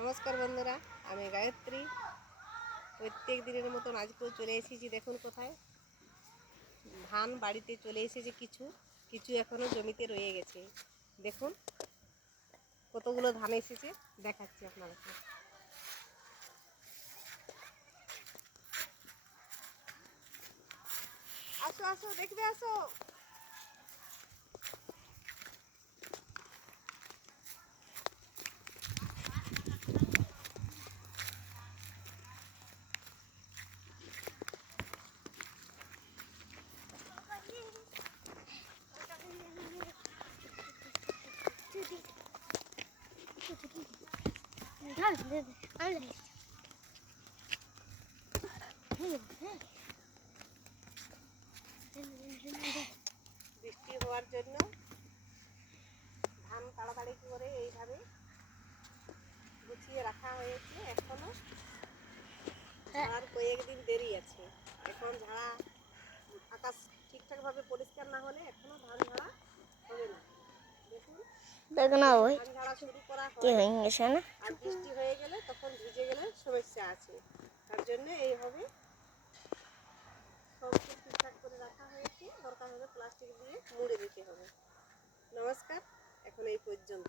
নমস্কার বন্ধুরা, আমি গায়ত্রী। প্রত্যেক দিনের মতন আজকেও চলে এসেছি। দেখুন কোথায় ধান বাড়িতে চলে এসেছে, কিছু কিছু এখনো জমিতে রয়ে গেছে। দেখুন কতগুলো ধান এসেছে, দেখাচ্ছি আপনাদেরকে। আসো আসো, দেখবে আসো। বৃষ্টি হওয়ার জন্য ধান তাড়াতাড়ি করে এইভাবে গুছিয়ে রাখা হয়েছে। এখনো ঝাড়ার কয়েকদিন দেরি আছে। এখন ঝাড়া আকাশ ঠিকঠাকভাবে পরিষ্কার না হলে এখনো ধান ঝাড়া হবে না। দেখুন ধান ঝাড়া শুরু করা হয়, আর বৃষ্টি হয়ে গেলে তখন ভিজে গেলে সমস্যা আছে। তার জন্য এইভাবে সব ঠিকঠাক করে রাখা হয়েছে। দরকার হলে প্লাস্টিক দিয়ে মুড়ে দিতে হবে। নমস্কার, এখন এই পর্যন্ত।